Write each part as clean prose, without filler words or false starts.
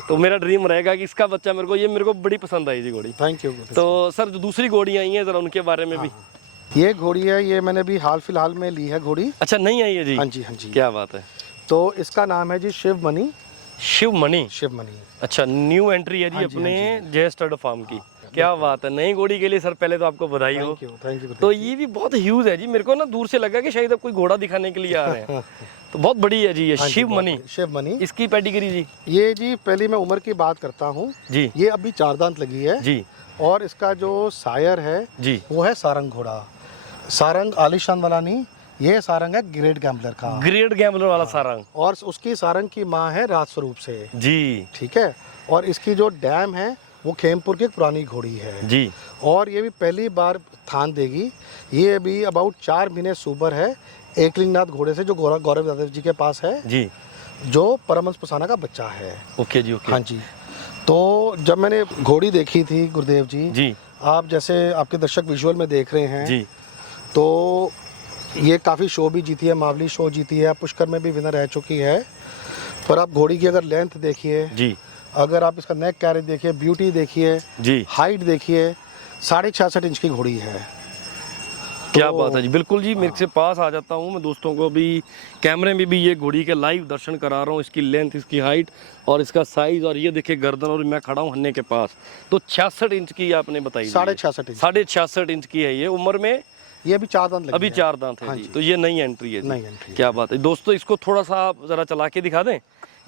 तो मेरा ड्रीम रहेगा कि इसका बच्चा मेरे को बड़ी पसंद आई जी घोड़ी। Thank you. तो सर जो दूसरी घोड़ी आई हैं जरा उनके बारे में भी। ये घोड़ी है, ये मैंने भी हाल फिलहाल में ली है घोड़ी। अच्छा, नहीं आई है जी? हाँ जी, हाँ जी। क्या बात है। तो इसका नाम है जी शिव मनी। शिव मनी। शिव मनी। अच्छा, न्यू एंट्री है जी अपने जय स्टड फार्म की। क्या बात है, नई घोड़ी के लिए सर पहले तो आपको बधाई हो। Thank you. तो ये भी बहुत ह्यूज है जी, मेरे को ना दूर से लगा कि शायद अब कोई घोड़ा दिखाने के लिए आ रहे हैं। तो बहुत बड़ी है जी ये शिव मनी। शिव मनी। इसकी पेडिग्री जी? ये जी पहली मैं उम्र की बात करता हूँ जी, ये अभी 4 दांत लगी है जी। और इसका जो सायर है जी वो है सारंग घोड़ा। सारंग आलिशान वाला नहीं, ये सारंग है ग्रेट गैम्बलर का। ग्रेट गैम्बलर वाला सारंग। और उसकी सारंग की माँ है राजस्वरूप से जी, ठीक है। और इसकी जो डैम है वो खेमपुर की एक पुरानी घोड़ी है जी। और ये भी पहली बार थान देगी। ये भी अबाउट 4 महीने सुपर है एकलिंगनाथ घोड़े से, जो गौरव यादव जी के पास है जी, जो परमहंस पुसाना का बच्चा है। ओके जी, ओके। हाँ जी। तो जब मैंने घोड़ी देखी थी गुरुदेव जी, आप जैसे आपके दर्शक विजुअल में देख रहे हैं जी, तो ये काफ़ी शो भी जीती है, मावली शो जीती है, पुष्कर में भी विनर रह चुकी है। पर आप घोड़ी की अगर लेंथ देखिए जी, अगर आप इसका नेक कैरेज देखिए, ब्यूटी देखिए जी, हाइट देखिए, 66.5 इंच की घोड़ी है। क्या बात है जी, बिल्कुल जी। मेरे से पास आ जाता हूँ मैं, दोस्तों को भी कैमरे में भी ये घोड़ी के लाइव दर्शन करा रहा हूँ, इसकी लेंथ, इसकी हाइट और इसका साइज। और ये देखिए गर्दन, और मैं खड़ा हूँ हन्ने के पास। तो 66 इंच की आपने बताई? 66.5 इंच की है ये। उम्र में ये अभी 4 दांत लगी अभी 4 दांत है जी। तो ये नई एंट्री है जी। नई एंट्री। क्या बात है दोस्तों, इसको थोड़ा सा आप जरा चला के दिखा दें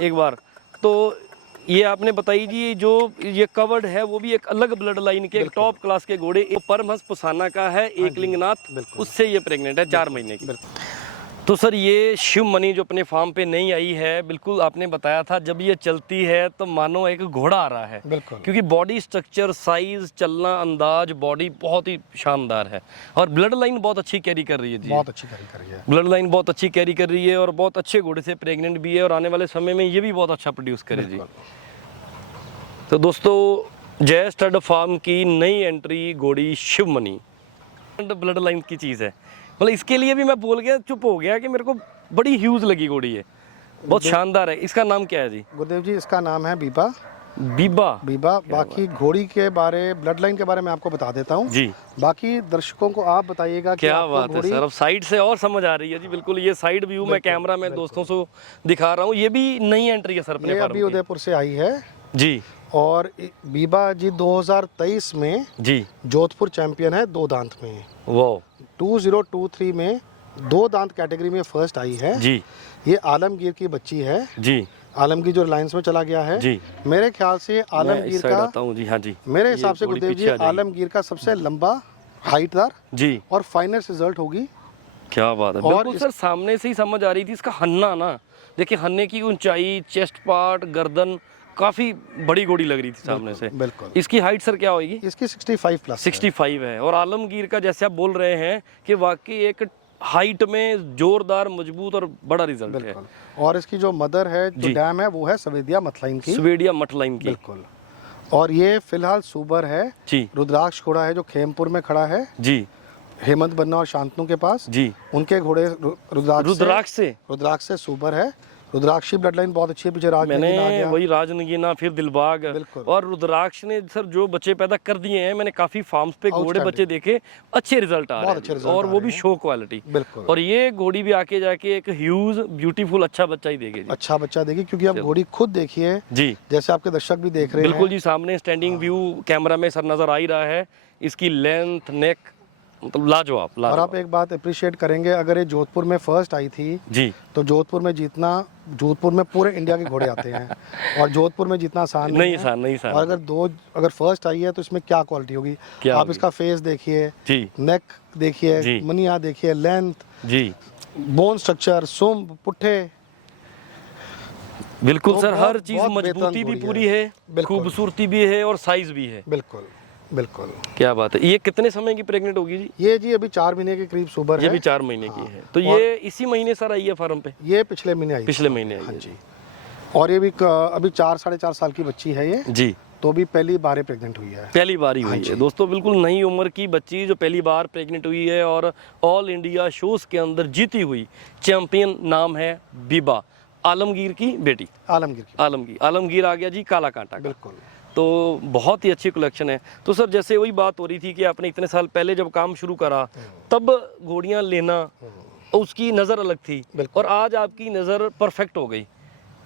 एक बार। तो ये आपने बताई जी, जो ये कवर्ड है वो भी एक अलग ब्लड लाइन के, एक टॉप क्लास के घोड़े, एक परमहंस पुसाना का है एकलिंगनाथ, उससे ये प्रेग्नेंट है 4 महीने की। तो सर ये शिव मनी जो अपने फार्म पे नई आई है, बिल्कुल आपने बताया था जब ये चलती है तो मानो एक घोड़ा आ रहा है, क्योंकि बॉडी स्ट्रक्चर, साइज, चलना, अंदाज, बॉडी बहुत ही शानदार है। और ब्लड लाइन बहुत अच्छी कैरी कर रही है जी। बहुत अच्छी कैरी कर रही है, ब्लड लाइन बहुत अच्छी कैरी कर रही है और बहुत अच्छे घोड़े से प्रेग्नेंट भी है, और आने वाले समय में ये भी बहुत अच्छा प्रोड्यूस करे जी। तो दोस्तों जय स्टड फार्म की नई एंट्री घोड़ी शिव मनी ब्लड लाइन की चीज़ है। मतलब इसके लिए भी मैं बोल गया, चुप हो गया कि मेरे को बड़ी ह्यूज लगी घोड़ी है, बहुत शानदार है। इसका नाम क्या है जी? गुरुदेव जी इसका नाम है बीबा। बीबा। बाकी घोड़ी के बारे, ब्लड लाइन के बारे में आपको बता देता हूँ जी। बाकी दर्शकों को आप बताइएगा। क्या बात है सर, अब साइड से और समझ आ रही है जी। बिल्कुल ये साइड व्यू मैं कैमरा में दोस्तों से दिखा रहा हूँ। ये भी नई एंट्री है सर अपने फार्म की। अभी उदयपुर से आई है जी। और बीबा जी 2023 में जी जोधपुर चैंपियन है 2 दांत में। वो 2023 में 2 दांत कैटेगरी में फर्स्ट आई है जी। ये आलमगीर की बच्ची है जी। आलमगीर जो रिलायंस में चला गया है जी। मेरे ख्याल से आलमगीर का जी, हाँ जी, मेरे हिसाब से गुरुदेव जी आलमगीर का सबसे लंबा हाइटदार जी और फाइनेस्ट रिजल्ट होगी। क्या बात है। और सर सामने से ही समझ आ रही थी इसका हन्ना ना, देखिए हन्ने की ऊंचाई, चेस्ट पार्ट, गर्दन, काफी बड़ी घोड़ी लग रही थी सामने से। बिल्कुल। इसकी हाइट सर क्या होगी? इसकी 65 प्लस 65 है। और आलमगीर का जैसे आप बोल रहे हैं कि वाकई एक हाइट में जोरदार, मजबूत और बड़ा रिजल्ट है। और इसकी जो मदर है, जो डैम है, वो है स्वेदिया मठलाइन की। स्वेदिया मठलाइन की, बिल्कुल। और ये फिलहाल सुबर है जी। रुद्राक्ष घोड़ा है जो खेमपुर में खड़ा है जी, हेमंत बन्ना और शांतनु के पास जी। उनके घोड़े रुद्राक्ष से सुबर है। रुद्राक्षी ब्लड लाइन बहुत अच्छी है, पीछे मैंने वही राजनगीना, फिर दिलबाग और रुद्राक्ष ने सर जो बच्चे पैदा कर दिए हैं। मैंने काफी फार्म्स पे घोड़े बच्चे देखे, अच्छे रिजल्ट आ रहे हैं और वो भी शो क्वालिटी। और ये घोड़ी भी आके जाके एक ह्यूज ब्यूटीफुल अच्छा बच्चा ही देगी। अच्छा बच्चा देगी, क्योंकि आप घोड़ी खुद देखिए जी, जैसे आपके दर्शक भी देख रहे हैं। बिल्कुल जी, सामने स्टैंडिंग व्यू कैमरा में सर नजर आ ही रहा है। इसकी लेंथ, नेक, मतलब लाजवाब। और आप एक बात अप्रिशिएट करेंगे, अगर ये जोधपुर में फर्स्ट आई थी जी, तो जोधपुर में पूरे इंडिया के घोड़े आते हैं और जोधपुर में जितना आसान नहीं है। और अगर फर्स्ट आई है तो इसमें क्या क्वालिटी होगी। आप इसका फेस देखिए जी, नेक देखिए, मनिया देखिए, लेंथ जी, बोन स्ट्रक्चर, सुम्ब, पुट्ठे, बिल्कुल तो सर हर चीज, मजबूती भी पूरी है, खूबसूरती भी है और साइज भी है। बिल्कुल। क्या बात है। ये कितने समय की प्रेग्नेंट होगी जी? ये जी अभी 4 महीने के करीब सुबर है। ये भी 4 महीने की है। तो ये इसी महीने सर आई है फार्म पे? ये पिछले महीने आई है जी। और ये भी अभी 4-4.5 साल की बच्ची है ये जी। तो भी पहली बार प्रेग्नेंट हुई है। पहली बार ही हुई है दोस्तों। बिल्कुल नई उम्र की बच्ची जो पहली बार प्रेग्नेंट हुई है और ऑल इंडिया शोज के अंदर जीती हुई चैंपियन नाम है बीबा। आलमगीर की बेटी, आलमगीर आ गया जी काला कांटा का। बिल्कुल। तो बहुत ही अच्छी कलेक्शन है। तो सर जैसे वही बात हो रही थी कि आपने इतने साल पहले जब काम शुरू करा तब घोड़ियां लेना उसकी नज़र अलग थी, और आज आपकी नज़र परफेक्ट हो गई,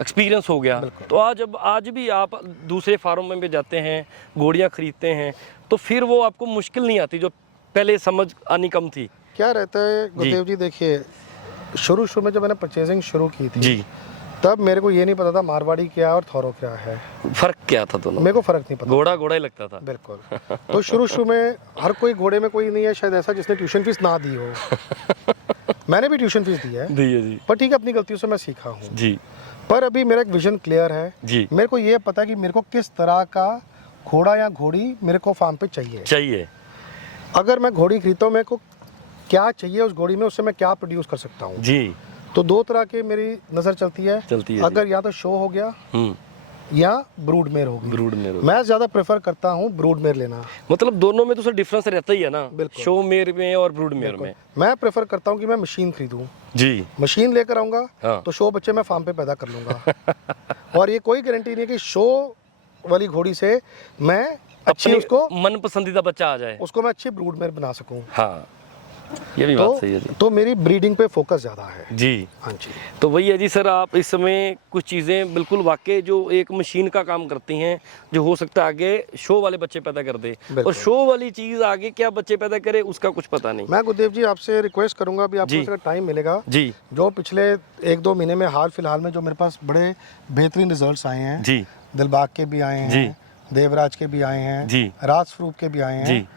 एक्सपीरियंस हो गया। तो आज भी आप दूसरे फार्म में भी जाते हैं, घोड़ियां खरीदते हैं, तो फिर वो आपको मुश्किल नहीं आती जो पहले समझ आनी कम थी? क्या रहता है गुरुदेव जी, देखिए शुरू में जब मैंने परचेजिंग शुरू की थी जी, तब मेरे को ये नहीं पता था मारवाड़ी क्या और थौरो क्या है, फर्क क्या था दोनों? मेरे को फर्क नहीं पता, घोड़ा घोड़ा ही लगता था। बिल्कुल। तो शुरू में हर कोई घोड़े में कोई नहीं है शायद ऐसा जिसने ट्यूशन फीस ना दी हो। मैंने भी ट्यूशन फीस दी है जी, पर ठीक है, अपनी गलतियों से मैं सीखा हूँ जी पर अभी मेरा एक विजन क्लियर है जी। मेरे को ये पता है कि मेरे को किस तरह का घोड़ा या घोड़ी मेरे को फार्म पे चाहिए। अगर मैं घोड़ी खरीदता हूँ, मेरे को क्या चाहिए उस घोड़ी में, उससे मैं क्या प्रोड्यूस कर सकता हूँ जी। तो दो तरह की मेरी नज़र चलती है अगर या तो शो हो गया या ब्रूडमेर होगी। मैं ज़्यादा प्रेफर करता हूँ ब्रूडमेर लेना। मतलब दोनों में तो सर डिफरेंस रहता ही है ना, शो मेर में और ब्रूडमेर में। मैं प्रेफर करता हूँ कि मैं मशीन खरीदूँ जी, मशीन लेकर आऊँगा। हाँ। तो शो बच्चे मैं फार्म पे पैदा कर लूँगा। और ये कोई गारंटी नहीं है कि शो वाली घोड़ी से मैं अच्छी उसको मन पसंदीदा बच्चा आ जाए, उसको मैं अच्छी ब्रूडमेर बना सकूँ। हाँ, ये भी बात सही है जी। तो मेरी ब्रीडिंग पे फोकस ज़्यादा है जी। हाँ जी। तो वही है जी सर, आप इस समय कुछ चीज़ें बिल्कुल वाकई जो एक मशीन का काम करती हैं, जो हो सकता है आगे शो वाले बच्चे पैदा कर दे, और शो वाली चीज़ आगे क्या बच्चे पैदा करे उसका कुछ पता नहीं। मैं गुरुदेव जी आपसे रिक्वेस्ट करूंगा, अभी आपको टाइम मिलेगा जी, जो पिछले 1-2 महीने में हाल फिलहाल में जो मेरे पास बड़े बेहतरीन रिजल्ट आए हैं जी, दिलबाग के भी आए हैं, देवराज के भी आए हैं जी, राजस्वरूप के भी आए हैं,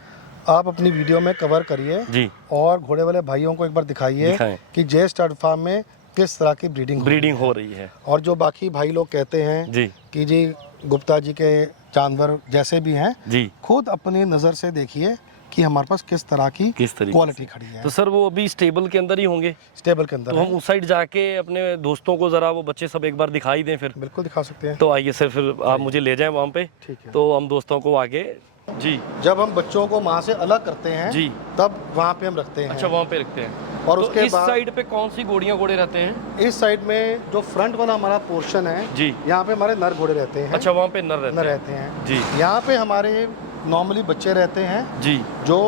आप अपनी वीडियो में कवर करिए और घोड़े वाले भाइयों को एक बार दिखाइए कि जे स्टड फार्म में किस तरह की ब्रीडिंग हो रही है। और जो बाकी भाई लोग कहते हैं कि जी गुप्ता जी के जानवर जैसे भी हैं जी, खुद अपनी नज़र से देखिए कि हमारे पास किस तरह की क्वालिटी खड़ी है। तो सर वो अभी स्टेबल के अंदर ही होंगे? स्टेबल के अंदर। तो हम उस साइड जाके अपने दोस्तों को जरा वो बच्चे सब एक बार दिखाई दें फिर? बिल्कुल दिखा सकते हैं। तो आइए सर, फिर आप मुझे ले जाएं वहाँ पे, तो हम दोस्तों को आगे जी, जब हम बच्चों को माँ से अलग करते हैं जी, तब वहाँ पे हम रखते हैं। अच्छा, वहाँ पे रखते हैं। और तो उसके इस साइड पे कौन सी घोड़े रहते हैं? इस साइड में जो फ्रंट वाला हमारा पोर्शन है जी, यहाँ पे हमारे नर घोड़े रहते हैं। अच्छा, वहाँ पे नर रहते हैं जी। यहाँ पे हमारे नॉर्मली बच्चे रहते हैं जी, जो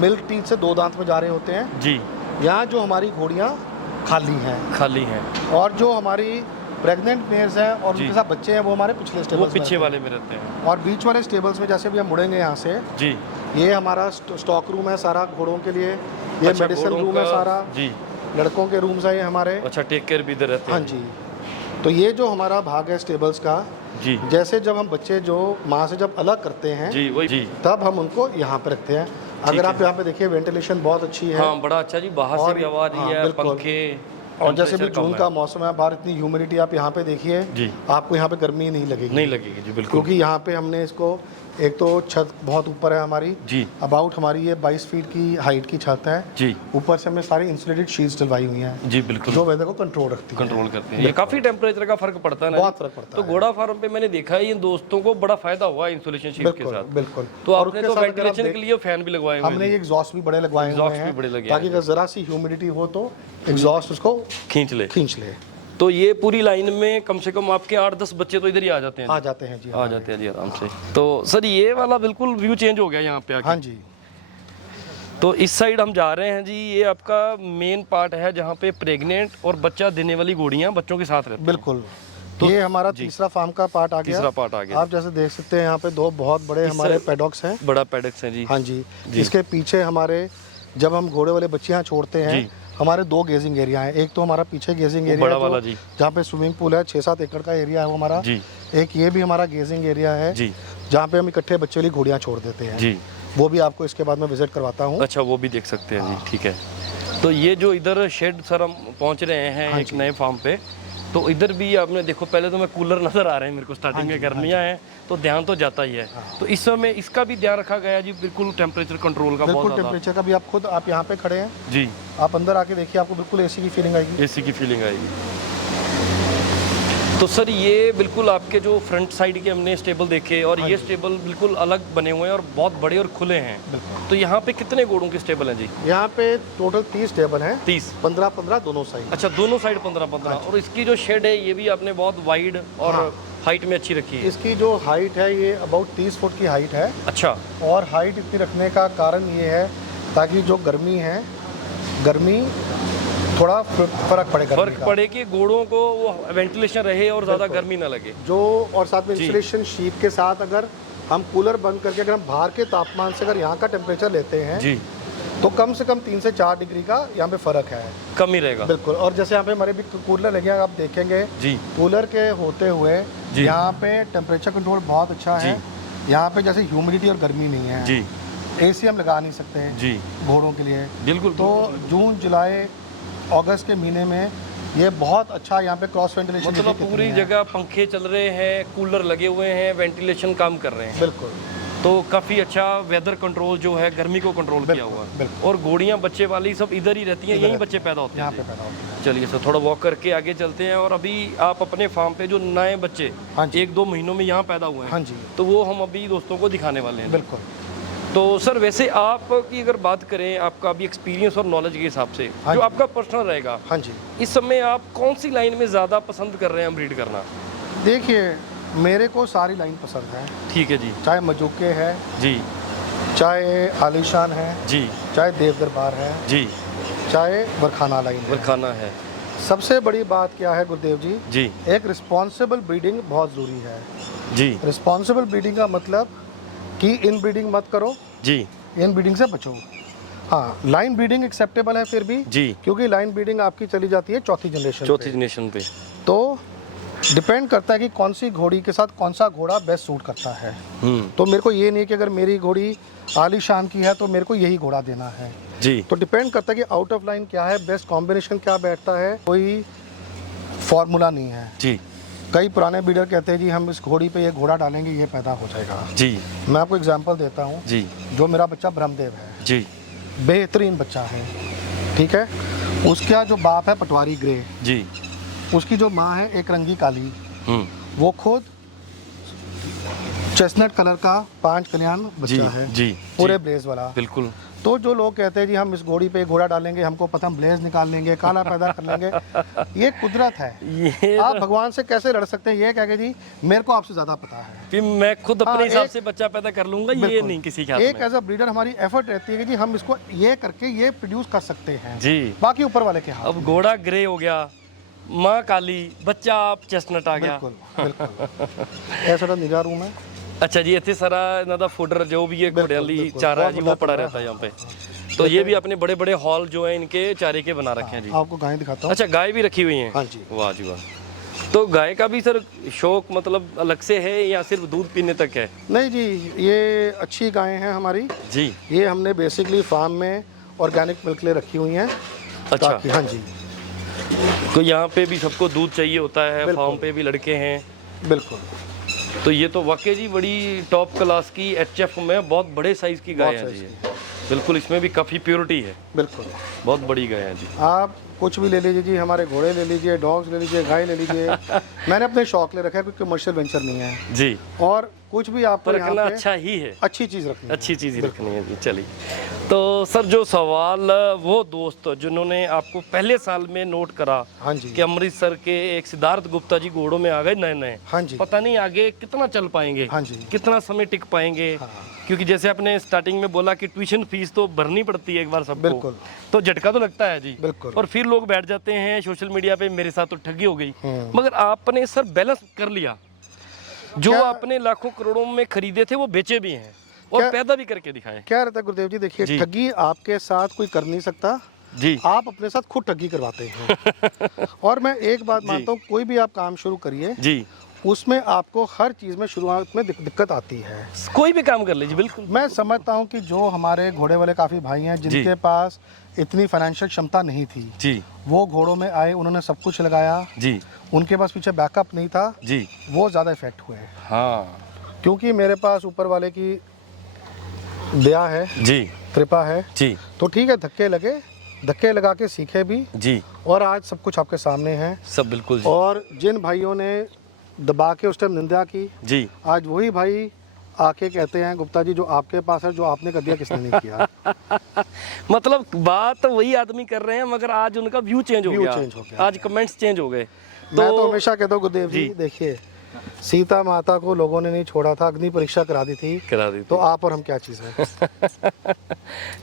मिल्क टीथ से 2 दांत में जा रहे होते हैं जी। यहाँ जो हमारी घोड़ियाँ खाली हैं और जो हमारी प्रेग्नेंट मेयर्स हैं और उनके साथ बच्चे हैं वो हमारे पिछले स्टेबल्स, वो पीछे वाले में रहते हैं। और बीच वाले स्टेबल्स में जैसे भी हम मुड़ेंगे यहाँ से जी, ये हमारा स्टॉक रूम है सारा घोड़ों के लिए, ये मेडिसिन रूम है सारा जी, लड़कों के रूम्स है ये हमारे। अच्छा, टेक केयर भी इधर रहते हैं। हाँ जी। तो ये जो हमारा भाग है स्टेबल्स का जी, जैसे जब हम बच्चे जो माँ से जब अलग करते हैं जी, वही जी, तब हम उनको यहाँ पे रखते हैं। अगर आप यहाँ पे देखिए वेंटिलेशन बहुत अच्छी है। हाँ, बड़ा अच्छा जी, बाहर से भी आवाज आ रही है, पंखे। और जैसे भी जून का मौसम है, बाहर इतनी ह्यूमिडिटी, आप यहाँ पे देखिए जी, आपको यहाँ पे गर्मी नहीं लगेगी जी, बिल्कुल। क्योंकि यहाँ पे हमने इसको, एक तो छत बहुत ऊपर है हमारी जी, अबाउट हमारी ये 22 फीट की हाइट की छत है जी, ऊपर से हमने सारी इंसुलेटेड शीट्स डलवाई हुई हैं जी, बिल्कुल, जो वेदर को कंट्रोल करती है। ये काफी टेम्परेचर का फर्क पड़ता है ना, बहुत फर्क पड़ता है। तो घोड़ा फार्म पे मैंने देखा है इन दोस्तों को बड़ा फायदा हुआ इंसुलेशन शीट के साथ। बिल्कुल। तो आपने तो वेंटिलेशन के लिए फैन भी लगवाए हुए हैं? हमने एग्जॉस्ट भी बड़े लगवाए हुए हैं ताकि अगर जरा सी ह्यूमिडिटी हो तो एग्जॉस्ट उसको खींच ले। तो ये पूरी लाइन में कम से कम आपके 8-10 बच्चे तो इधर ही आ जाते हैं जी, आ जाते हैं जी आराम से। तो सर ये वाला बिल्कुल व्यू चेंज हो गया यहाँ पे आके। हाँ जी। तो इस साइड हम जा रहे हैं जी, ये आपका मेन पार्ट है जहाँ पे प्रेग्नेंट और बच्चा देने वाली घोड़ियाँ बच्चों के साथ रहती हैं। बिल्कुल। तो ये हमारा तीसरा फार्म का पार्ट आ गया। आप जैसे देख सकते हैं यहाँ पे 2 बहुत बड़े हमारे पैडॉक्स हैं। बड़ा पैडॉक्स है जी। हाँ जी। इसके पीछे हमारे जब हम घोड़े वाले बच्चे यहाँ छोड़ते हैं, हमारे 2 गेजिंग एरिया हैं। एक तो हमारा पीछे गेजिंग एरिया है जहाँ पे स्विमिंग पूल है, 6-7 एकड़ का एरिया है वो हमारा जी। एक ये भी हमारा गेजिंग एरिया है जी, जहाँ पे हम इकट्ठे बच्चे वाली घोड़ियाँ छोड़ देते हैं जी। वो भी आपको इसके बाद में विजिट करवाता हूँ। अच्छा, वो भी देख सकते हैं जी, ठीक है। तो ये जो इधर शेड सर हम पहुँच रहे हैं एक नए फार्म पे, तो इधर भी आपने देखो, पहले तो मैं कूलर नजर आ रहे हैं मेरे को, स्टार्टिंग में गर्मियाँ हैं तो ध्यान तो जाता ही है। तो इस समय इसका भी ध्यान रखा गया जी, बिल्कुल टेम्परेचर कंट्रोल का, बिल्कुल टेम्परेचर का भी। आप खुद आप यहाँ पे खड़े हैं जी, आप अंदर आके देखिए, आपको बिल्कुल एसी की फीलिंग आएगी। एसी की फीलिंग आएगी। तो सर ये बिल्कुल आपके जो फ्रंट साइड के हमने स्टेबल देखे और ये स्टेबल बिल्कुल अलग बने हुए हैं और बहुत बड़े और खुले हैं। तो यहाँ पे कितने घोड़ों के स्टेबल हैं जी? यहाँ पे टोटल 30 टेबल हैं। 30, 15-15 दोनों साइड। अच्छा, दोनों साइड 15-15। और इसकी जो शेड है ये भी आपने बहुत वाइड और हाइट में अच्छी रखी है। इसकी जो हाइट है ये अबाउट 30 फुट की हाइट है। अच्छा। और हाइट इतनी रखने का कारण ये है ताकि जो गर्मी थोड़ा फर्क पड़े कि घोड़ों को वो वेंटिलेशन रहे और ज़्यादा गर्मी ना लगे जो। और साथ में इंसुलेशन शीट के साथ अगर हम कूलर बंद करके अगर हम बाहर के तापमान से अगर यहाँ का टेम्परेचर लेते हैं जी, तो कम से कम 3 से 4 डिग्री का यहाँ पे फर्क है, कम ही रहेगा। बिल्कुल। और जैसे यहाँ पे हमारे भी कूलर लगे हैं, आप देखेंगे जी, कूलर के होते हुए यहाँ पे टेम्परेचर कंट्रोल बहुत अच्छा है। यहाँ पे जैसे ह्यूमिडिटी और गर्मी नहीं है जी, AC हम लगा नहीं सकते हैं जी घोड़ों के लिए। बिल्कुल। तो जून जुलाई अगस्त के महीने में ये बहुत अच्छा यहाँ पे क्रॉस वेंटिलेशन, मतलब पूरी जगह पंखे चल रहे हैं, कूलर लगे हुए हैं, वेंटिलेशन काम कर रहे हैं। बिल्कुल। तो काफ़ी अच्छा वेदर कंट्रोल जो है, गर्मी को कंट्रोल किया हुआ है। और घोड़ियाँ बच्चे वाली सब इधर ही रहती हैं, यहीं बच्चे पैदा होते हैं यहाँ पे पैदा होते हैं। चलिए सर थोड़ा वॉक करके आगे चलते हैं। और अभी आप अपने फार्म पे जो नए बच्चे 1-2 महीनों में यहाँ पैदा हुए हैं, हाँ जी, तो वो हम अभी दोस्तों को दिखाने वाले हैं। बिल्कुल। तो सर वैसे आपकी अगर बात करें, आपका अभी एक्सपीरियंस और नॉलेज के हिसाब से जो आपका पर्सनल रहेगा, हाँ जी, इस समय आप कौन सी लाइन में ज़्यादा पसंद कर रहे हैं ब्रीड करना? देखिए मेरे को सारी लाइन पसंद है। ठीक है जी। चाहे मजूके है जी, चाहे आलीशान है जी, चाहे देव दरबार है जी, चाहे बरखाना लाइन बरखाना है। सबसे बड़ी बात क्या है गुरुदेव जी? जी, एक रिस्पॉन्सिबल ब्रीडिंग बहुत ज़रूरी है जी। रिस्पॉन्सिबल ब्रीडिंग का मतलब कि इन ब्रीडिंग मत करो जी, इन ब्रीडिंग से बचो। हाँ, लाइन ब्रीडिंग एक्सेप्टेबल है फिर भी जी, क्योंकि लाइन ब्रीडिंग आपकी चली जाती है चौथी जनरेशन पे। तो डिपेंड करता है कि कौन सी घोड़ी के साथ कौन सा घोड़ा बेस्ट सूट करता है। तो मेरे को ये नहीं कि अगर मेरी घोड़ी आलीशान की है तो मेरे को यही घोड़ा देना है जी। तो डिपेंड करता है कि आउट ऑफ लाइन क्या है, बेस्ट कॉम्बिनेशन क्या बैठता है, कोई फॉर्मूला नहीं है जी। कई पुराने ब्रीडर कहते हैं जी हम इस घोड़ी पे ये घोड़ा डालेंगे ये पैदा हो जाएगा जी। मैं आपको एग्जांपल देता हूँ जी, जो मेरा बच्चा ब्रह्मदेव है जी, बेहतरीन बच्चा है, ठीक है। उसका जो बाप है पटवारी ग्रे जी, उसकी जो माँ है एक रंगी काली, वो खुद चेस्टनट कलर का 5 कल्याण बच्चा है जी, पूरे ब्लेज वाला। बिल्कुल। तो जो लोग कहते हैं जी हम इस घोड़ी पे घोड़ा डालेंगे, हमको पता हम ब्लेज निकाल लेंगे, काला पैदा कर लेंगे, ये कुदरत है। ये आप भगवान से कैसे लड़ सकते हैं? ये कह के जी मेरे को आपसे ज्यादा पता है कि मैं खुद अपने हिसाब से बच्चा पैदा कर लूंगा, ये नहीं किसी का। एक एज अ ब्रीडर हमारी एफर्ट रहती है कि जी हम इसको ये करके ये प्रोड्यूस कर सकते हैं जी, बाकी ऊपर वाले के हाथ। अब घोड़ा ग्रे हो गया, माँ काली, बच्चा आप चेस्टनट आ गया। बिल्कुल। ऐसा तो निगाह रूम है। अच्छा जी, इतने सारा इन्हों फूडर जो भी है घोड़ियाली चारा है जी वो पड़ा रहता है यहाँ पे। तो ये भी अपने बड़े बड़े हॉल जो है इनके चारे के बना रखे हैं जी। आपको गाय दिखाता हूँ। अच्छा, गाय भी रखी हुई है? हाँ जी। वाह जी वाह। तो गाय का भी सर शौक मतलब अलग से है या सिर्फ दूध पीने तक है? नहीं जी, ये अच्छी गायें हैं हमारी जी। ये हमने बेसिकली फार्म में ऑर्गेनिक मिल्क ले रखी हुई हैं। अच्छा। हाँ जी। तो यहाँ पे भी सबको दूध चाहिए होता है, फार्म पे भी लड़के हैं। बिल्कुल। तो ये तो वाकई जी बड़ी टॉप क्लास की HF में बहुत बड़े साइज की गाय है जी। बिल्कुल, इसमें भी काफ़ी प्योरिटी है। बिल्कुल, बहुत बड़ी गाय है जी। आप कुछ भी ले लीजिए जी, हमारे घोड़े ले लीजिए, डॉग्स ले लीजिए, गाय ले लीजिए। मैंने अपने शौक ले रखा है, कोई कमर्शियल वेंचर नहीं है जी। और कुछ भी आपको रखना अच्छा ही है, अच्छी चीज़ रखनी है, अच्छी चीज़ ही रखनी है जी। चलिए, तो सर जो सवाल वो दोस्त जिन्होंने आपको पहले साल में नोट करा हाँ जी कि अमृतसर के एक सिद्धार्थ गुप्ता जी घोड़ों में आ गए नए, हाँ जी, पता नहीं आगे कितना चल पाएंगे, हाँ जी, कितना समय टिक पाएंगे। हाँ। क्योंकि जैसे आपने स्टार्टिंग में बोला कि ट्यूशन फीस तो भरनी पड़ती है एक बार सबको। बिल्कुल। तो झटका तो लगता है जी। बिल्कुल। और फिर लोग बैठ जाते हैं सोशल मीडिया पे, मेरे साथ तो ठगी हो गई। मगर आपने सर बैलेंस कर लिया, जो आपने लाखों करोड़ों में खरीदे थे वो बेचे भी हैं और पैदा भी करके दिखाए। क्या रहता है गुरुदेव जी, देखिए ठगी आपके साथ कोई कर नहीं सकता जी, आप अपने साथ खुद ठगी करवाते हैं। और मैं एक बात मानता हूँ, कोई भी आप काम शुरू करिए जी, उसमें आपको हर चीज़ में शुरुआत में दिक्कत आती है। कोई भी काम कर लीजिए। बिल्कुल। मैं समझता हूँ कि जो हमारे घोड़े वाले काफ़ी भाई हैं जिनके पास इतनी फाइनेंशियल क्षमता नहीं थी जी, वो घोड़ों में आए, उन्होंने सब कुछ लगाया जी, उनके पास पीछे बैकअप नहीं था जी, वो ज़्यादा इफेक्ट हुए। हाँ, क्योंकि मेरे पास ऊपर वाले की दया है जी, कृपा है जी। तो ठीक है, धक्के लगे धक्के लगा के सीखे भी जी, और आज सब कुछ आपके सामने है। सब बिल्कुल जी। और जिन भाइयों ने दबा के उस टाइम निंदा की, जी, आज वही भाई आके कहते हैं गुप्ता जी जो आपके पास है, जो आपने कर दिया किसने नहीं किया। मतलब बात तो वही आदमी कर रहे हैं, मगर आज उनका व्यू चेंज हो व्यू गया, चेंज हो गया। आज कमेंट्स चेंज हो गए। मैं तो हमेशा कहता हूँ गुरुदेव जी, जी। देखिए सीता माता को लोगों ने नहीं छोड़ा था, अग्नि परीक्षा करा दी थी, करा दी थी। तो आप और हम क्या चीज़ है।